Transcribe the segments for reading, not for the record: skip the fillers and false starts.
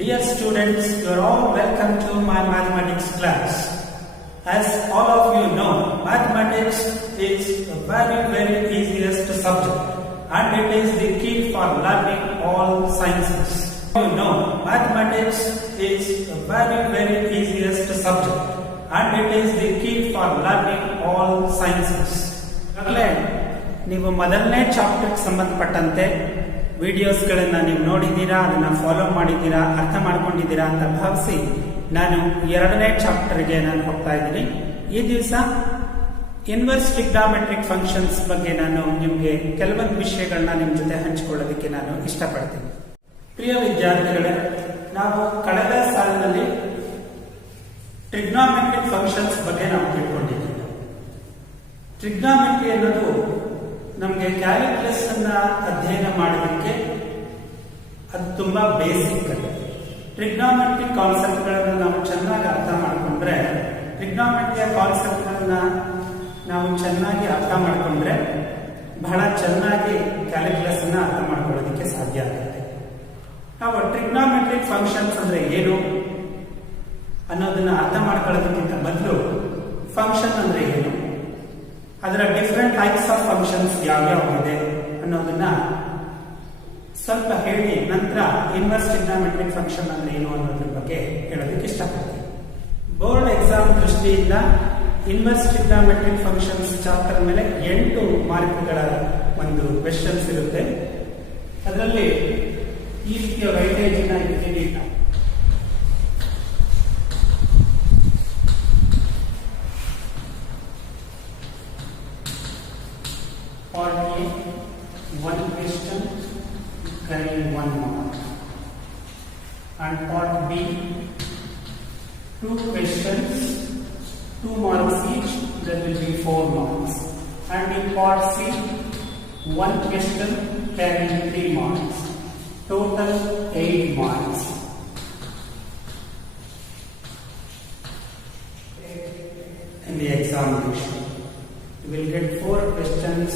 Dear students, you are all welcome to my mathematics class. As all of you know, mathematics is a very easiest subject and it is the key for learning all sciences. You know, mathematics is a very easiest subject and it is the key for learning all sciences. ನೀವು ಮೊದಲನೇ ಚಾಪ್ಟರ್ಗೆ ಸಂಬಂಧಪಟ್ಟಂತೆ ವಿಡಿಯೋಸ್ಗಳನ್ನು ನೀವು ನೋಡಿದ್ದೀರಾ, ಅದನ್ನು follow ಮಾಡಿದ್ದೀರಾ, ಅರ್ಥ ಮಾಡ್ಕೊಂಡಿದ್ದೀರಾ ಅಂತ ಭಾವಿಸಿ ನಾನು ಎರಡನೇ ಚಾಪ್ಟರ್ಗೆ ಹೋಗ್ತಾ ಇದ್ದೀನಿ. ಈ ದಿವಸ ಇನ್ವರ್ಸ್ ಟ್ರಿಗ್ನಾಮೆಟ್ರಿಕ್ ಫಂಕ್ಷನ್ಸ್ ಬಗ್ಗೆ ನಾನು ನಿಮಗೆ ಕೆಲವೊಂದು ವಿಷಯಗಳನ್ನ ನಿಮ್ಮ ಜೊತೆ ಹಂಚಿಕೊಳ್ಳೋದಕ್ಕೆ ನಾನು ಇಷ್ಟಪಡ್ತೀನಿ. ಪ್ರಿಯ ವಿದ್ಯಾರ್ಥಿಗಳೇ, ನಾವು ಕಳೆದ ಸಾಲಿನಲ್ಲಿ ಟ್ರಿಗ್ನಾಮೆಟ್ರಿಕ್ ಫಂಕ್ಷನ್ಸ್ ಬಗ್ಗೆ ನಾವು ತಿಳ್ಕೊಂಡಿದ್ದೀವಿ. ಟ್ರಿಗ್ನಾಮೆಟ್ರಿ ಅನ್ನೋದು ನಮಗೆ ಕ್ಯಾಲ್ಕುಲಸ್ ಅನ್ನ ಅಧ್ಯಯನ ಮಾಡೋದಕ್ಕೆ ಅದು ತುಂಬಾ ಬೇಸಿಕ್ ಅಲ್ಲ. ಟ್ರಿಗ್ನಾಮೆಟ್ರಿಕ್ ಕಾನ್ಸೆಪ್ಟ್ಗಳನ್ನು ನಾವು ಚೆನ್ನಾಗಿ ಅರ್ಥ ಮಾಡಿಕೊಂಡ್ರೆ, ಟ್ರಿಗ್ನಾಮೆಟ್ರಿಯ ಕಾನ್ಸೆಪ್ಟ್ಗಳನ್ನ ನಾವು ಚೆನ್ನಾಗಿ ಅರ್ಥ ಮಾಡಿಕೊಂಡ್ರೆ ಬಹಳ ಚೆನ್ನಾಗಿ ಕ್ಯಾಲ್ಕುಲಸ್ ಅನ್ನ ಅರ್ಥ ಮಾಡ್ಕೊಳ್ಳೋದಕ್ಕೆ ಸಾಧ್ಯ ಆಗುತ್ತೆ. ನಾವು ಟ್ರಿಗ್ನಾಮೆಟ್ರಿಕ್ ಫಂಕ್ಷನ್ಸ್ ಅಂದ್ರೆ ಏನು ಅನ್ನೋದನ್ನ ಅರ್ಥ ಮಾಡ್ಕೊಳ್ಳೋದಕ್ಕಿಂತ ಮೊದಲು ಫಂಕ್ಷನ್ ಅಂದ್ರೆ ಏನು, ಅದರ ಡಿಫರೆಂಟ್ ಟೈಪ್ಸ್ ಆಫ್ ಫಂಕ್ಷನ್ಸ್ ಯಾವ್ಯಾವಿದೆ ಅನ್ನೋದನ್ನ ಸ್ವಲ್ಪ ಹೇಳಿ ನಂತರ ಇನ್ವರ್ಸ್ ಟ್ರಿಗ್ನಾಮೆಟ್ರಿಕ್ ಫಂಕ್ಷನ್ ಅಂದ್ರೆ ಏನು ಅನ್ನೋದ್ರ ಬಗ್ಗೆ ಹೇಳೋದಕ್ಕೆ ಇಷ್ಟಪಡ್ತೀನಿ. ಬೋರ್ಡ್ ಎಕ್ಸಾಮ್ ದೃಷ್ಟಿಯಿಂದ ಇನ್ವರ್ಸ್ ಟ್ರಿಗ್ನಾಮೆಟ್ರಿಕ್ ಫಂಕ್ಷನ್ಸ್ ಚಾಪ್ಟರ್ ಮೇಲೆ 8 ಮಾರ್ಕ್ಗಳ ಒಂದು ಕ್ವೆಶ್ಚನ್ಸ್ ಇರುತ್ತೆ. ಅದರಲ್ಲಿ ಈ ರೀತಿಯ ವೈಟೇಜ್ ಇದ್ದೀನಿ. Part A, 1 question carrying 1 mark, and part B, 2 questions, 2 marks each, there will be 4 marks, and in part C, 1 question carrying 3 marks, total 8 marks. In the examination, you will get 4 questions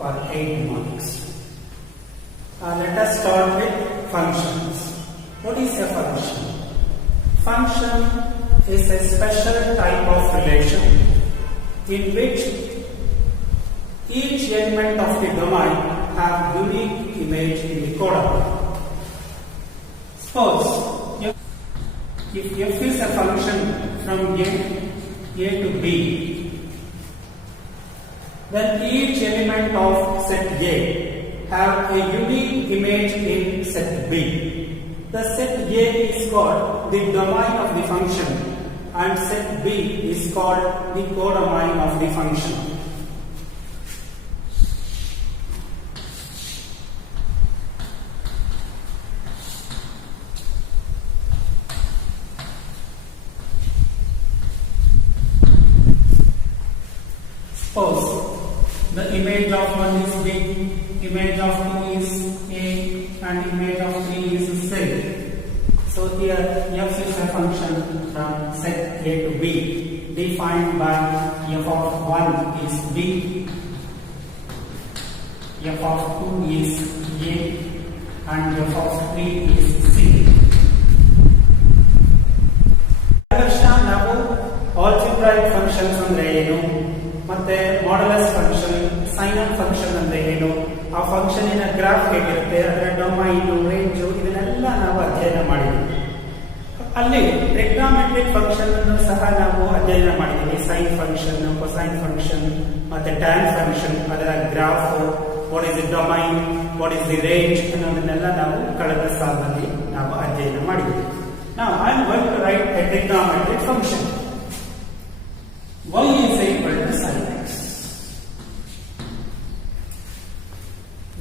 for 8 marks. Let us start with functions. What is a function? Function is a special type of relation in which each element of the domain have unique image in the codomain. Suppose if f is a function from a to b, then each element of set A have a unique image in set B. The set A is called the domain of the function and set B is called the codomain of the function. Suppose the image of 1 is B, image of 2 is A, and image of 3 is C. So here f is a function from set A to B, defined by f of 1 is B, f of 2 is A, and f of 3 is C. ನಾವು algebraic functions ಅಂದ್ರೆ ಏನು, ಮತ್ತೆ modulus function, sine function ಅಂದ್ರೆ ಏನು, ಆ ಫಂಕ್ಷನಿನ graph ಹೇಗಿರುತ್ತೆ, ಅದರ domain, range, ಇದನ್ನೆಲ್ಲ ನಾವು ಅಧ್ಯಯನ ಮಾಡಿದ್ದೀವಿ. ಅಲ್ಲಿ ಟ್ರಿಗ್ನಾಮೆಟ್ರಿಕ್ ಫಂಕ್ಷನ್ ಅನ್ನು ಸಹ ನಾವು ಅಧ್ಯಯನ ಮಾಡಿದ್ದೀವಿ. ಸೈನ್ ಫಂಕ್ಷನ್, ಕೊಸೈನ್ ಫಂಕ್ಷನ್, ಮತ್ತೆ ಟ್ಯಾನ್ ಫಂಕ್ಷನ್, ಅದರ graph, what is the domain, what is the range ಅನ್ನೋದನ್ನೆಲ್ಲ ನಾವು ಕಳೆದ ಸಾಲಿನಲ್ಲಿ ನಾವು ಅಧ್ಯಯನ ಮಾಡಿದ್ದೀವಿ. Now I am going to write a trigonometric function. Y is equal to sin x.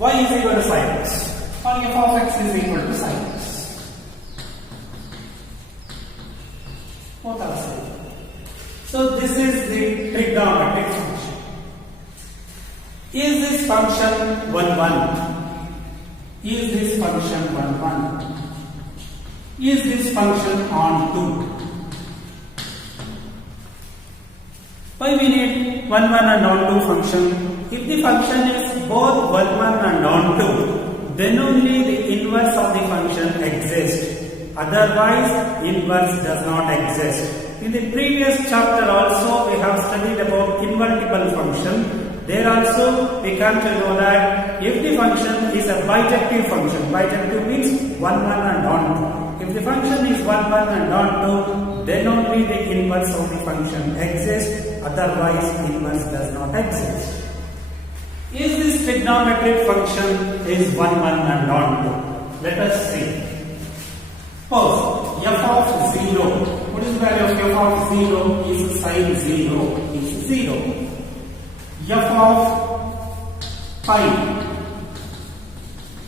Y is equal to sin x. Or f of x is equal to sin x. What are they? So this is the trigonometric function. Is this function 1 1? Is this function 1 1? Is this function on 2? Why we need 1 1 and on 2 function? If the function is both 1 1 and on 2, then only the inverse of the function exists. Otherwise, inverse does not exist. In the previous chapter also, we have studied about invertible function. There also, we come to know that if the function is a bijective function, bijective means 1, 1 and onto. If the function is 1, 1 and onto, then only the inverse of the function exists. Otherwise, inverse does not exist. Is this trigonometric function is 1, 1 and onto? Let us see. Suppose f of 0. What is the value of f of 0? Is sine 0 is 0. F of pi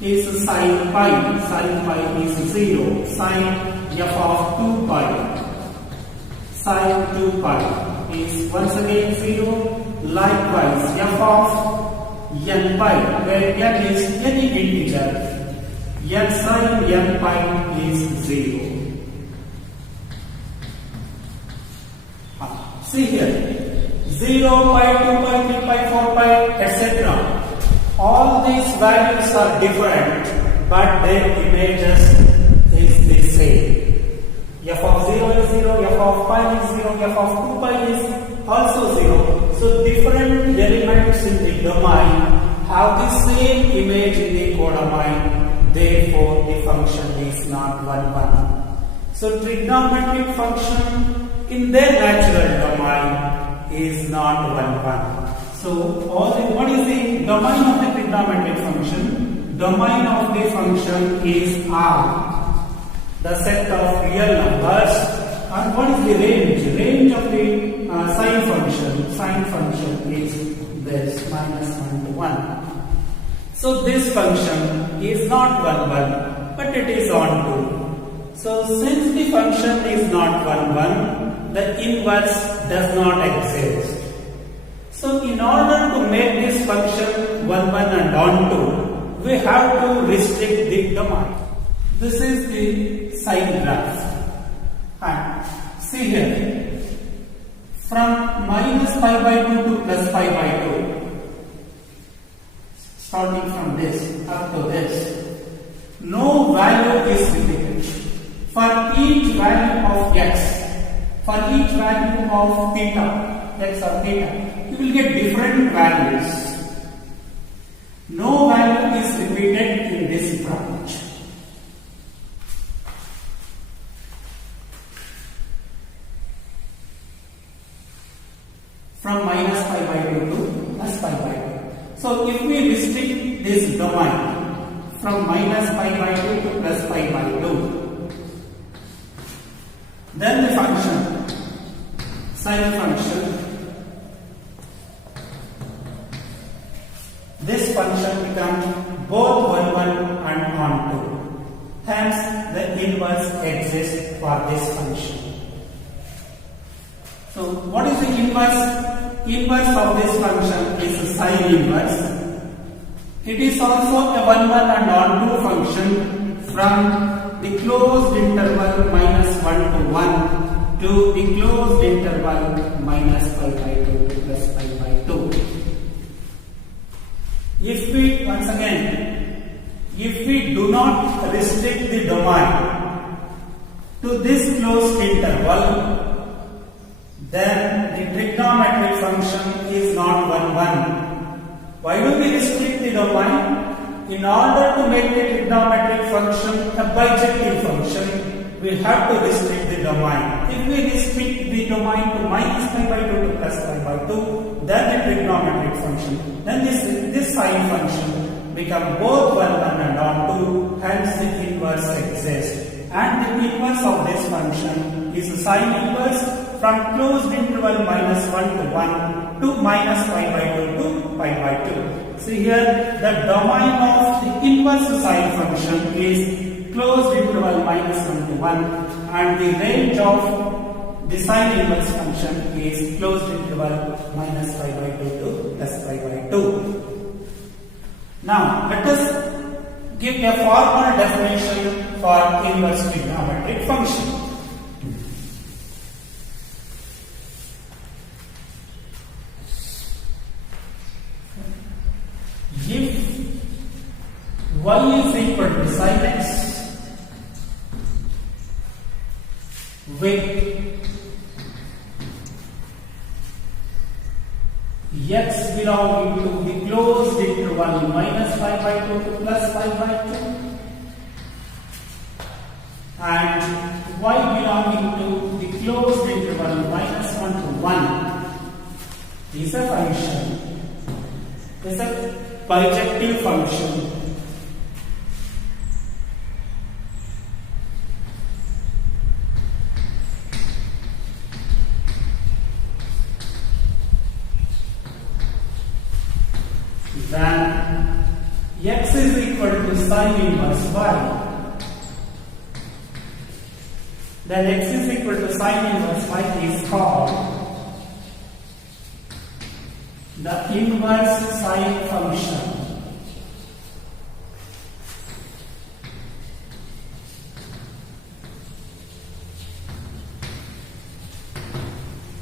is sine pi. Sine pi is 0. Sine f of 2 pi. Sine 2 pi is once again 0. Likewise, f of n pi, where n is any integer, n sine n pi is 0. See here, 0, pi, 2 pi, 3 pi, 4 pi, etc. All these values are different, but their images is the same. F of 0 is 0, f of pi is 0, f of 2 pi is also 0. So different elements in the domain have the same image in the codomain. Therefore, the function is not 1, 1. So trigonometric function in their natural domain is not 1, 1. So what is the domain of the trigonometric function? Domain of the function is R, the set of real numbers. And what is the range? Range of the sine function. Sine function is this -1 to 1. So this function is not 1, 1, but it is onto. So since the function is not 1, 1, the inverse does not exist. So in order to make this function 1, 1 and onto, we have to restrict the domain. This is the sine graph. And see here, from -pi/2 to +pi/2, starting from this up to this, no value is repeated. For each value of x, for each value of theta, x or theta, you will get different values. No value is repeated in this branch. From -pi/2 to +pi/2. So if we restrict this domain from -pi/2 to +pi/2, then the function, sine function, this function becomes both 1, 1 and onto. Hence, the inverse exists for this function. So, what is the inverse? Inverse of this function is a sine inverse. It is also a 1, 1 and onto function from the closed interval -1 to 1 to the closed interval -pi/2 to +pi/2. If we, once again, if we do not restrict the domain to this closed interval, then the trigonometric function is not 1, 1. Why do we restrict the domain? In order to make the trigonometric function a bijective function, we have to restrict the domain. If we restrict the domain to -pi/2 to +pi/2, then the trigonometric function, then this sine function become both 1, 1 and onto, hence the inverse exists. And the inverse of this function is a sine inverse from closed interval -1 to 1 to -pi/2 to pi/2. See here, the domain of the inverse sine function is closed interval -1 to 1, and the range of the sine inverse function is closed interval -pi/2 to +pi/2. Now, let us give a formal definition for inverse trigonometric function. If y is equal to sin x with x belonging to the closed interval minus pi by 2 to plus pi by 2 and y belonging to the closed interval minus 1 to 1 is a function, is a bijective function. Then x is equal to sine inverse y. Then x is equal to sine inverse y is called the inverse sine function.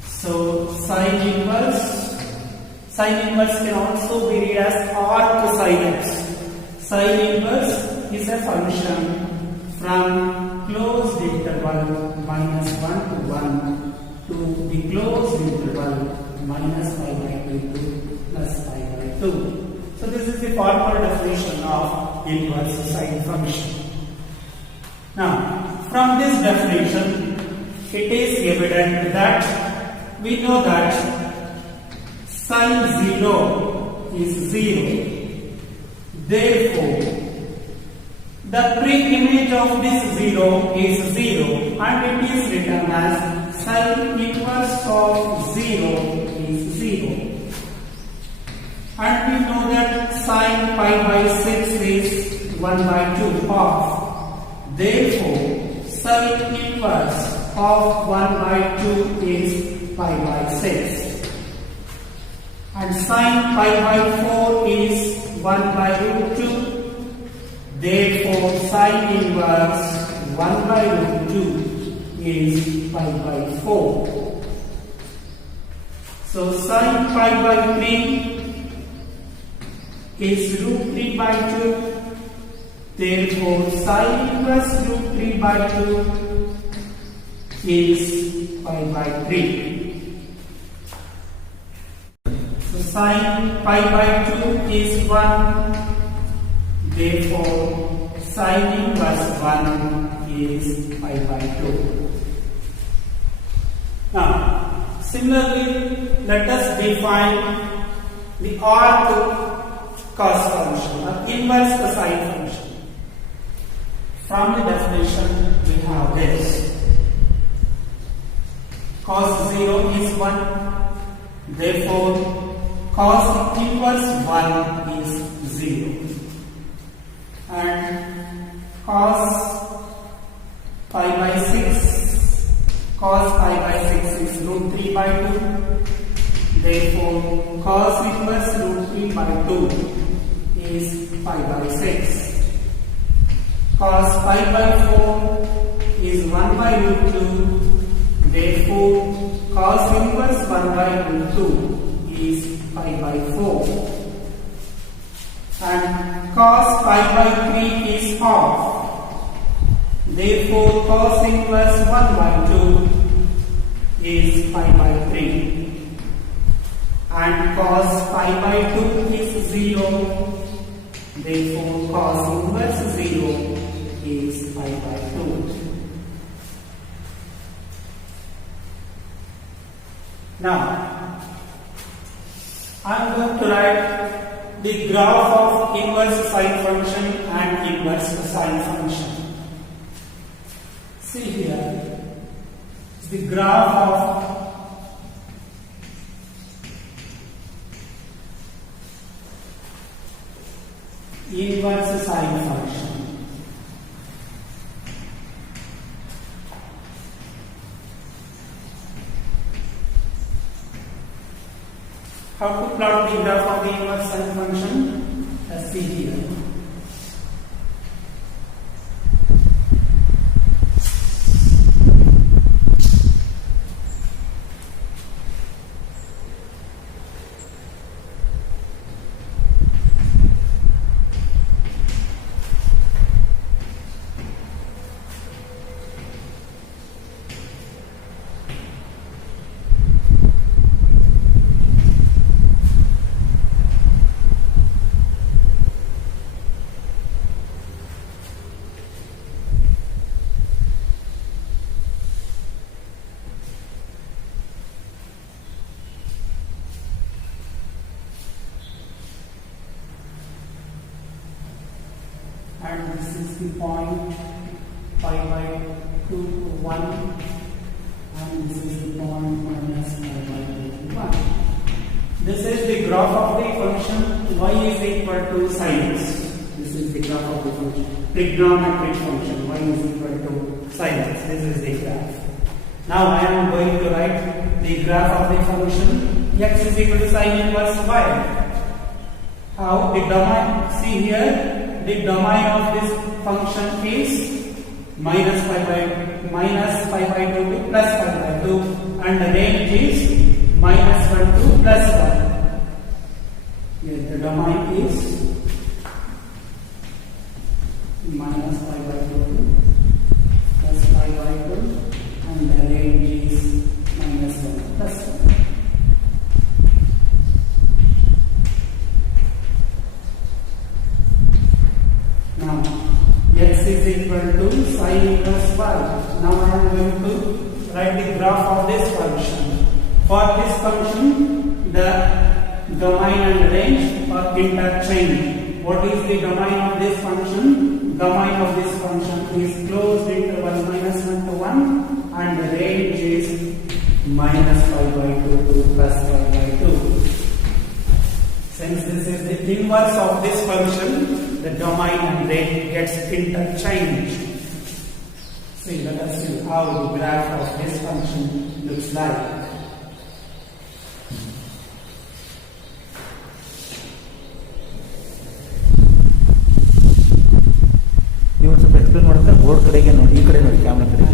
So sine inverse can also be read as arc sin x. Sine inverse is a function from closed interval minus 1 to 1 to the closed interval minus pi by 2 to plus pi by 2. So this is the formal definition of inverse sine function. Now, from this definition, it is evident that we know that sine 0 is 0. Therefore, the pre-image of this 0 is 0 and it is written as sine inverse of 0 is 0. And we know that sine pi by 6 is 1 by 2 half. Therefore, sine inverse of 1 by 2 is pi by 6. And sine pi by 4 is 1 by root 2. Therefore, sine inverse 1 by root 2 is pi by 4. So, sine pi by 3 is root 3 by 2. Therefore, sine inverse root 3 by 2 is pi by 3. So sine pi by 2 is 1. Therefore, sine inverse 1 is pi by 2. Now, similarly, let us define the arc cos function or inverse cosine function. From the definition, we have this. Cos 0 is 1. Therefore, cos inverse 1 is 0. And cos pi by 6, cos pi by 6 is root 3 by 2. Therefore, cos inverse root 3 by 2 is pi by 6. Cos pi by 4 is 1 by root 2. Therefore, cos inverse 1 by root 2 is pi by 4. And cos pi by 3 is half. Therefore, cos inverse 1 by 2 is pi by 3. And cos pi by 2 is 0. Therefore, cos inverse 0 is pi by 2. Now, I am going to write the graph of inverse sine function and inverse cosine function. See here, the graph of inverse sine function. How to plot the graph of the inverse sine function? Let's see here. the point pi by 2 to 1, and this is the point minus pi by 2 to 1. This is the graph of the function y is equal to sine x. This is the graph of the function, trigonometric function y is equal to sine x. This is the graph. Now I am going to write the graph of the function x is equal to sine inverse y. How? The domain, see here, the domain of this function is minus pi by 2 to plus pi by 2, and the range is minus 1 to plus 1. Here the domain is minus pi by 2 to plus pi by 2, and the range is minus 1 to plus 1. Now x is equal to sine inverse y. Now I am going to write the graph of this function. For this function, the domain and range are interchanged. What is the domain of this function? Domain of this function is closed interval minus 1 to 1, and the range is minus pi by 2 to plus pi by 2. Since this is the inverse of this function, the domain and range gets interchanged. See, let us see how the graph of this function looks like. ನೀವು ಸ್ವಲ್ಪ explain ಮಾಡೋಕೆ board ಕಡೆಗೆ ನೋಡಿ, ಈ ಕಡೆ ನೋಡಿ, camera ಕಡೆ.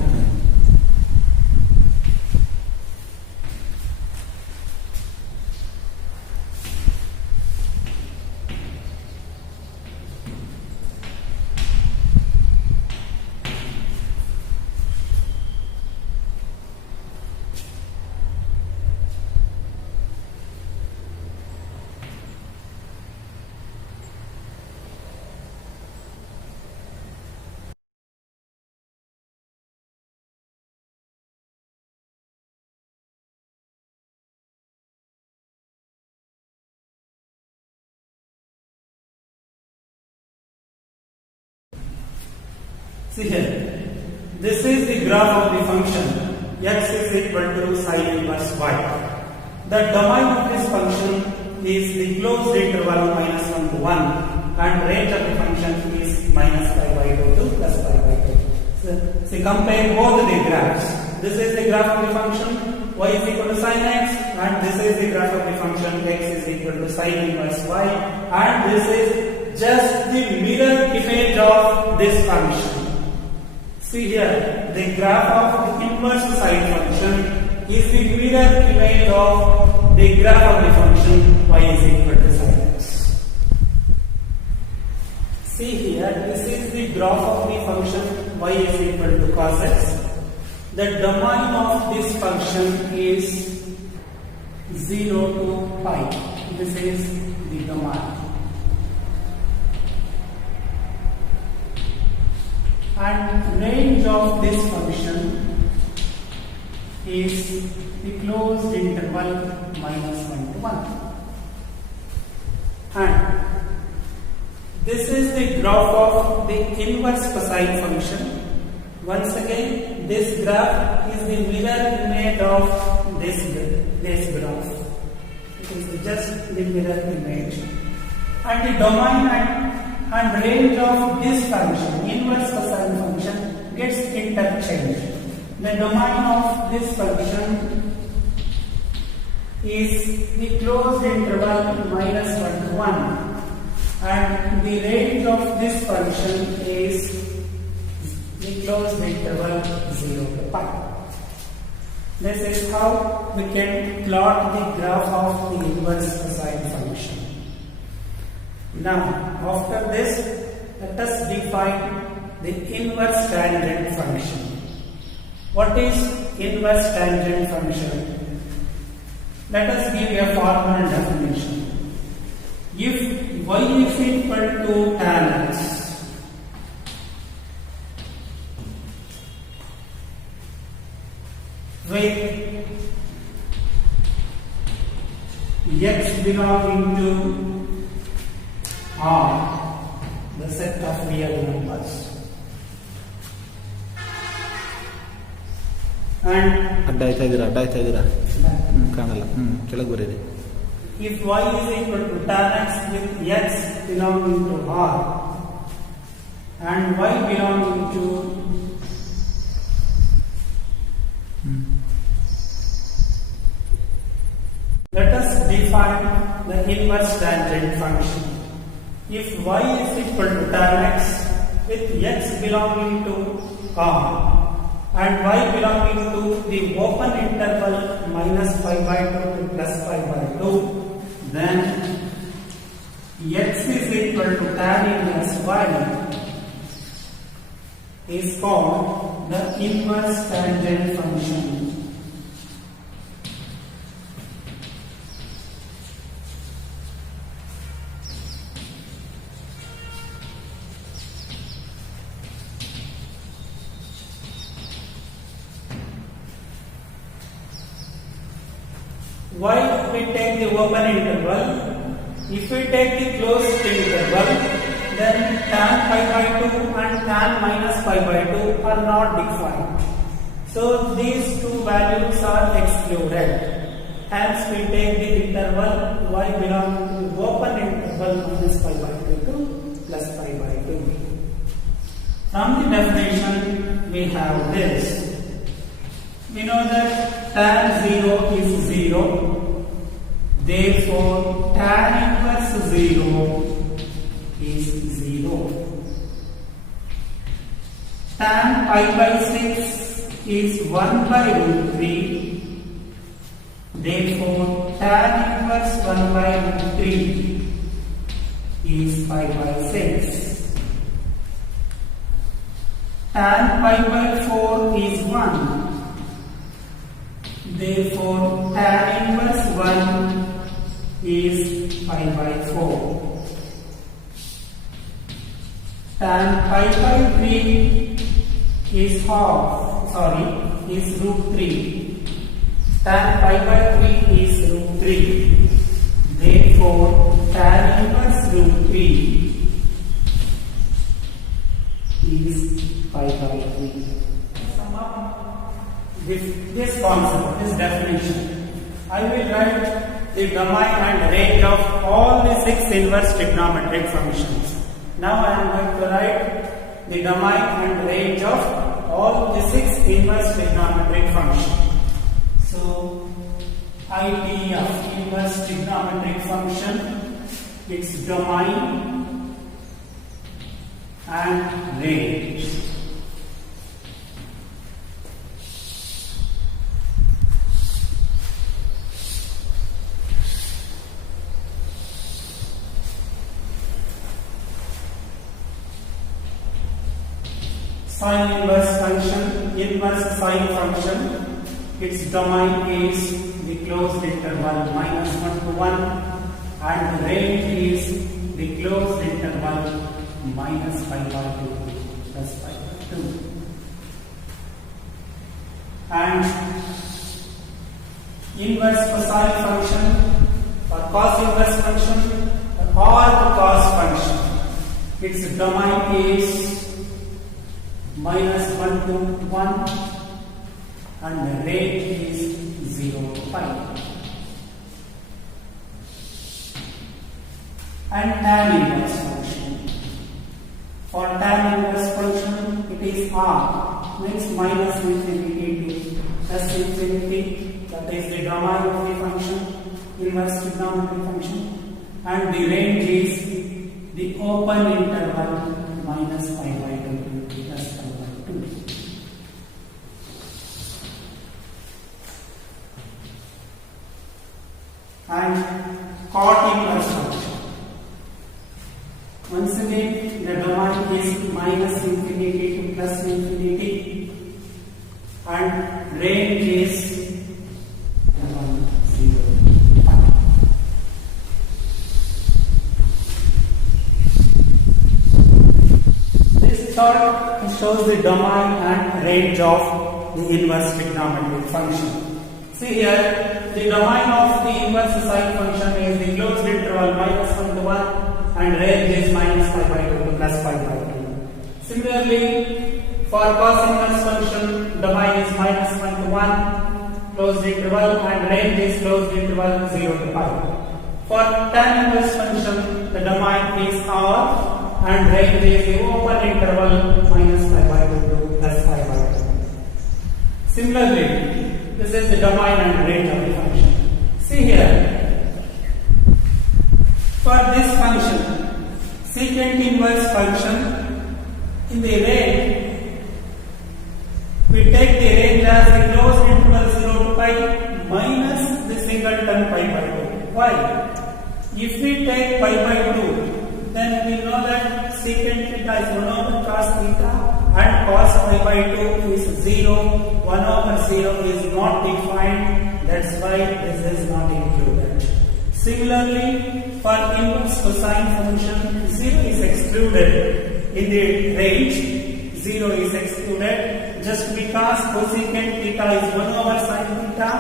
See here, this is the graph of the function x is equal to sine inverse y. The domain of this function is the closed interval minus 1 to 1, and range of the function is minus pi by 2 to plus pi by 2. So compare both the graphs. This is the graph of the function y is equal to sine x, and this is the graph of the function x is equal to sine inverse y, and this is just the mirror image of this function. See here, the graph of the inverse sine function is the mirror image of the graph of the function y is equal to sine x. See here, this is the graph of the function y is equal to cos x. The domain of this function is 0 to pi. This is the domain. And range of this function is the closed interval minus 1 to 1. And this is the graph of the inverse cosine function. Once again, this graph is the mirror image of this graph. It is just the mirror image. And the domain and range of this function, inverse cosine function, gets interchanged. The domain of this function is the closed interval minus 1 to 1, and the range of this function is the closed interval 0 to pi. This is how we can plot the graph of the inverse cosine function. Now, after this, let us define the inverse tangent function. What is inverse tangent function? Let us give a formal definition. If y is equal to tan x, with x belonging to R, the set of real numbers. and ಅಡ್ಡ ಆಯ್ತಾ ಇದ್ದೀರಾ ಕಾಣಲ್ಲ ಕೆಳಗೆ ಬರೀರಿ. if y is equal to tan x with x belonging to R and y belonging to let us define the inverse tangent function. If y is equal to tan x with x belonging to R and y belonging to the open interval minus pi by 2 to plus pi by 2, then x is equal to tan inverse y is called the inverse tangent function. Why we take the open interval? If we take the closed interval, then tan pi by 2 and tan minus pi by 2 are not defined. So these two values are excluded. Hence we take the interval y belonging to the open interval minus pi by 2 to plus pi by 2. From the definition we have this. We know that tan 0 is 0. Therefore, tan inverse 0 is 0. Tan pi by 6 is 1 by root 3. Therefore, tan inverse 1 by root 3 is pi by 6. Tan pi by 4 is 1. Therefore, tan inverse 1 is pi by 4. Tan pi by 3 is is root 3. Tan pi by 3 is root 3. Therefore, tan inverse root 3 is pi by 3. This concept, this definition, I will write the domain and range of all the 6 inverse trigonometric functions. Now I am going to write the domain and range of all the 6 inverse trigonometric functions. So, IT of inverse trigonometric function, its domain and range. Sine inverse function, inverse sine function, its domain is the closed interval minus 1 to 1 and the range is the closed interval minus pi by 2 plus pi by 2. And inverse cosine function or cos inverse function or cos function, its domain is minus 1 to 1 and the range is 0 to pi. And tan inverse function. For tan inverse function, it is R, means minus infinity to plus infinity, that is the domain of the function, inverse trigonometric function, and the range is the open interval minus pi by 2 plus pi by 2. And cot inverse function. Once again, the domain is minus infinity to plus infinity and range is 1, 0, 1. This chart shows the domain and range of the inverse trigonometric function. See here, the domain of the inverse sine function is the closed interval minus 1 to 1 and range is minus pi by 2 to plus pi by 2. Similarly, For cos inverse function, domain is -1 to 1, closed interval, and range is closed interval 0 to pi. For tan inverse function, the domain is R and range is the open interval -π/2 to +π/2. Similarly, this is the domain and range of the function. See here, for this function, secant inverse function, in the range, we take the range as the closed interval 0 to pi minus the singleton π/2. Why? If we take π/2, then we know that secant theta is 1 over cos theta and cos π/2 is 0. 1 over 0 is not defined, that's why this is not included. Similarly, for inverse cosine function, 0 is excluded in the range. 0 is excluded just because cosecant theta is 1 over sin theta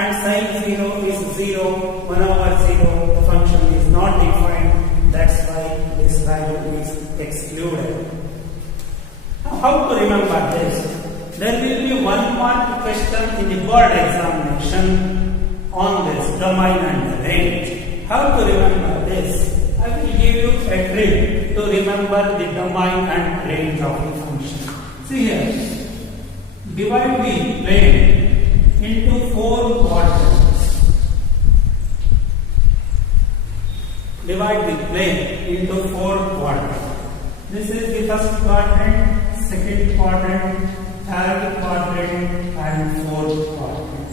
and sin 0 is 0. 1 over 0, the function is not defined, that's why this value is excluded. Now, how to remember this? There will be one mark question in the board examination on this domain and range. How to remember this? I will give you a trick to remember the domain and range of the function. See here, divide the plane into 4 quadrants. Divide the plane into 4 quadrants. This is the first quadrant, second quadrant, third quadrant, and fourth quadrant.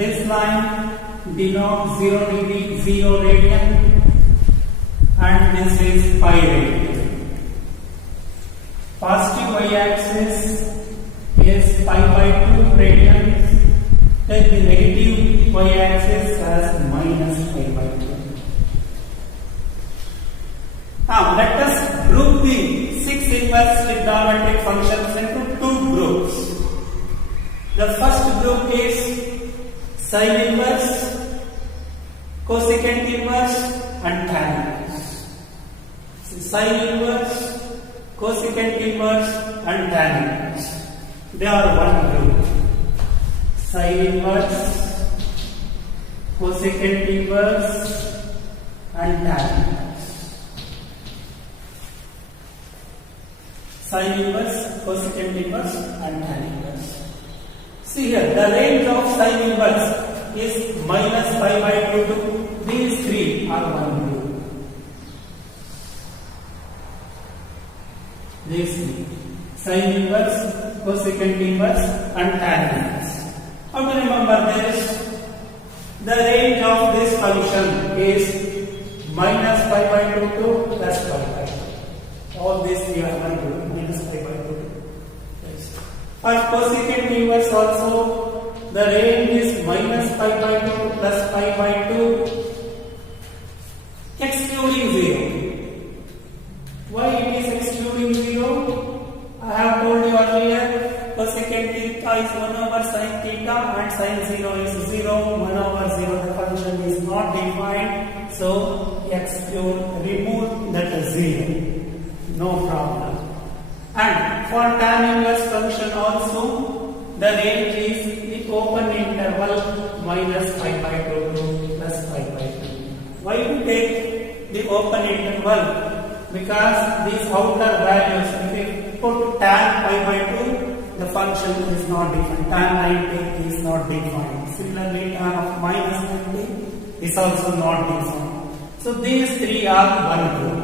This line denotes 0 degree, 0 radian, and this is pi radian. Positive y-axis is pi/2 radian. Take the negative y-axis as -pi/2. Now let us group the 6 inverse trigonometric functions into 2 groups. The first group is sine inverse, cosecant inverse, and tan inverse. Sine inverse, cosecant inverse, and tan inverse. They are one group. Sine inverse, cosecant inverse, and tan inverse. Sine inverse, cosecant inverse, and tan inverse. See here, the range of sine inverse is -π/2 to these 3 are one group. These 3, sine inverse, cosecant inverse, and tan inverse. How to remember this? The range of this function is -π/2 to +π/2. All these 3 are one group, -π/2. For cosecant inverse also, the range is -π/2 to +π/2, excluding 0. Why it is excluding 0? I have told you earlier, cosecant theta is 1 over sin theta and sin 0 is 0. 1 over 0, the function is not defined, so exclude, remove that 0. No problem. And for tan inverse function also, the range is the open interval -π/2 to +π/2. Why we take the open interval? Because these outer values, if we put tan π/2, the function is not defined. Tan 90 is not defined. Similarly, tan of -90 is also not defined. So these 3 are one group.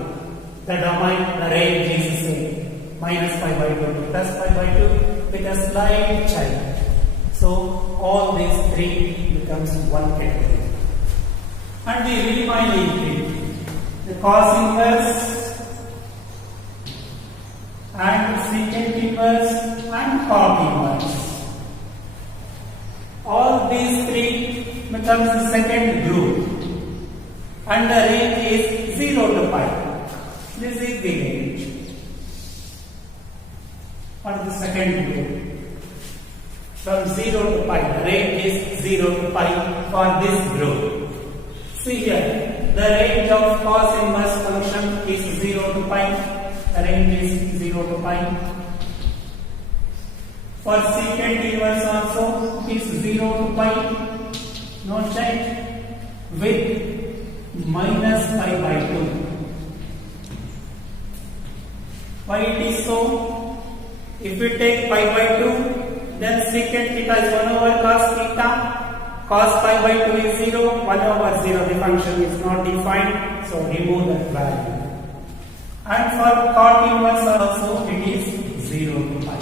The domain, the range is the same. -π/2 to +π/2 with a slight change. So all these 3 becomes one category. And the remaining 3, the cos inverse and secant inverse and cot inverse. All these 3 becomes the second group. And the range is 0 to pi. This is the range for the second group. From 0 to pi, the range is 0 to pi for this group. See here, the range of cos inverse function is 0 to pi. The range is 0 to pi. For secant inverse also is 0 to pi. No change. With minus pi by 2. Why it is so? If we take pi by 2, then secant theta is 1 over cos theta. Cos pi by 2 is 0. 1 over 0. The function is not defined. So remove that value. And for cot inverse also it is 0 to pi.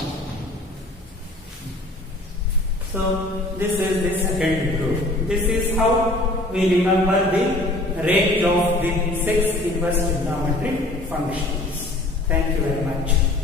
So this is the second group. This is how we remember the range of the 6 inverse trigonometric functions. Thank you very much.